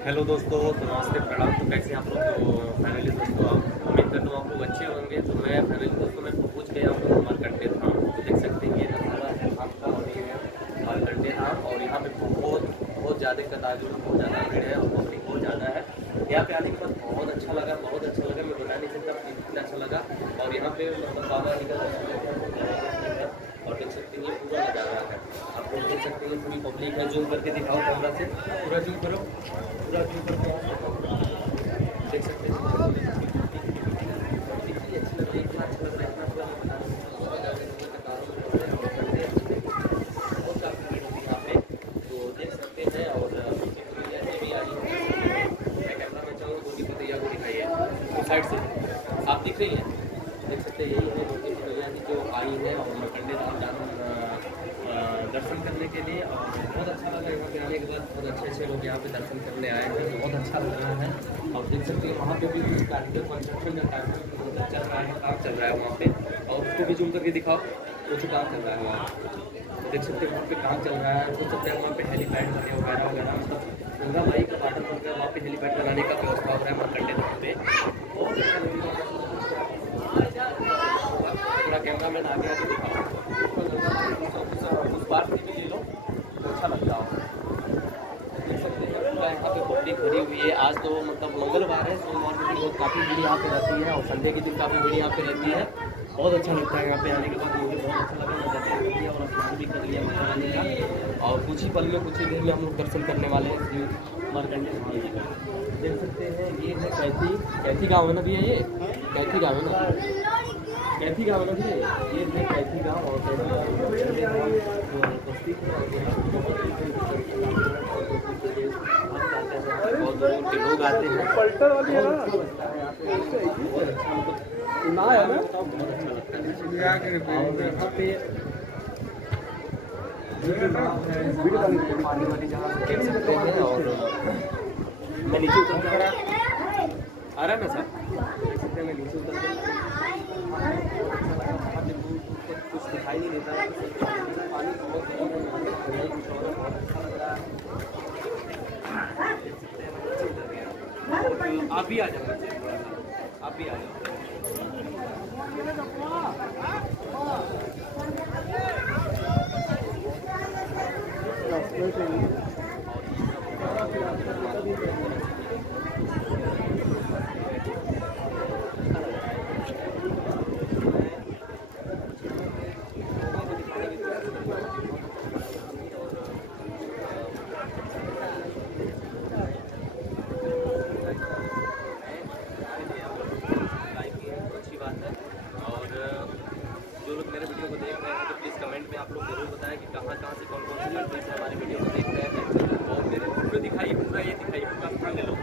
Hello दोस्तों, तो नमस्ते प्रणाम। तो कैसे आप लोग? तो फाइनली दोस्तों आप उम्मीद करता हूँ आप लोग अच्छे होंगे। तो मैं फाइनली दोस्तों मैं पहुँच गया हूँ मार्कंडे धाम। तो देख सकते हैं ये नज़ारा है धाम का और ये है मार्कंडे धाम। और यहाँ पे बहुत ज़्यादा कतार बहुत ज़्यादा भीड़ है और पब्लिक बहुत ज़्यादा है। यहाँ पे आने के बाद बहुत अच्छा लगा, बहुत अच्छा लगा। मैं बता नहीं सकता कितना अच्छा लगा। और यहाँ पे मतलब बाबा जी का दर्शन है और देख सकते हैं ये पूरा नज़ारा है। आप लोग देख सकते हैं पूरी पब्लिक है। जूम करके दिखाओ कैमरा से, पूरा जूम करो, पूरा जूम करके देख सकते हैं। कितनी अच्छी लग रही है, इतना अच्छा लग रहा है, इतना पूरा बहुत काफ़ी भीड़ होती है यहाँ पे, तो देख सकते हैं। और भी आ रही है, मैं कैमरा में चाहूँ तो भी भैया को दिखाइए उस साइड से, आप दिख रही हैं, देख सकते हैं। यही है मोदी भैया जी जो आई है और मार्कंडे धाम दर्शन करने के लिए। और बहुत अच्छा लगा यहाँ पे आने के बाद। बहुत अच्छे लोग यहाँ पे दर्शन करने आए हैं, बहुत अच्छा लग रहा है। और देख सकते हैं वहाँ पे भी कुछ कार्यक्रम कंस्ट्रक्शन का काम चल रहा है, काम चल रहा है वहाँ पे। और उसको भी जूम करके दिखाओ, कुछ काम चल रहा है वहाँ, देख सकते हैं वहाँ पे काम चल रहा है। हो सकता है वहाँ पे हेलीपैड वगैरह वगैरह मतलब गंगा माई का वाटर बन रहा है, वहाँ पे हेलीपैड बनाने का व्यवस्था हो रहा है मार्कंडे धाम पे। बहुत अच्छा लगेगा। पूरा कैमरा मैन आ गया तो दिखाओ, उस बार से भी ले लो तो अच्छा लगता हो। देख सकते हैं पूरा यहाँ पे पब्लिक भरी हुई है। आज तो मतलब मंगलवार है, सोमवार के दिन बहुत काफ़ी भीड़ यहाँ पे रहती है और संडे के दिन काफ़ी भीड़ यहाँ पे रहती है। बहुत अच्छा लगता है यहाँ पे आने के बाद। मुझे बहुत अच्छा लगा, मैं दर्शन कर लिया और स्नान भी कर लिया माता का। और कुछ ही पल में, कुछ ही देर में हम लोग दर्शन करने वाले हैं श्री मार्कंडे धाम जी का। देख सकते हैं ये है कैथी गाँव है ना भैया, ये कैथी गाँव है ना, कैथी गाँव है ना भैया, ये है कैथी गाँव। और कैथी बहुत दूर के लोग आते हैं। पलटन वाली है ना, बहुत अच्छा मतलब ना है ना, बहुत अच्छा लगता है। यहाँ पे पानी वाली जहाँ देख सकते हैं। और मैं नीचे उतर आ रहा है ना सर, देख सकते हैं मैं नीचे उतर कुछ दिखाई नहीं देता है। पानी बहुत गर्म है, कुछ और बहुत अच्छा लग रहा है। आप भी आ जाओ, आप भी आ जाओ। जो लोग मेरे वीडियो को देख रहे हैं तो प्लीज़ कमेंट में आप लोग जरूर बताएं कि कहाँ से कौन कौन से कंट्री से हमारे वीडियो को देख रहे हैं। और मेरे वीडियो दिखाइए, पूरा ये दिखाइए, पूरा स्थान ले लो।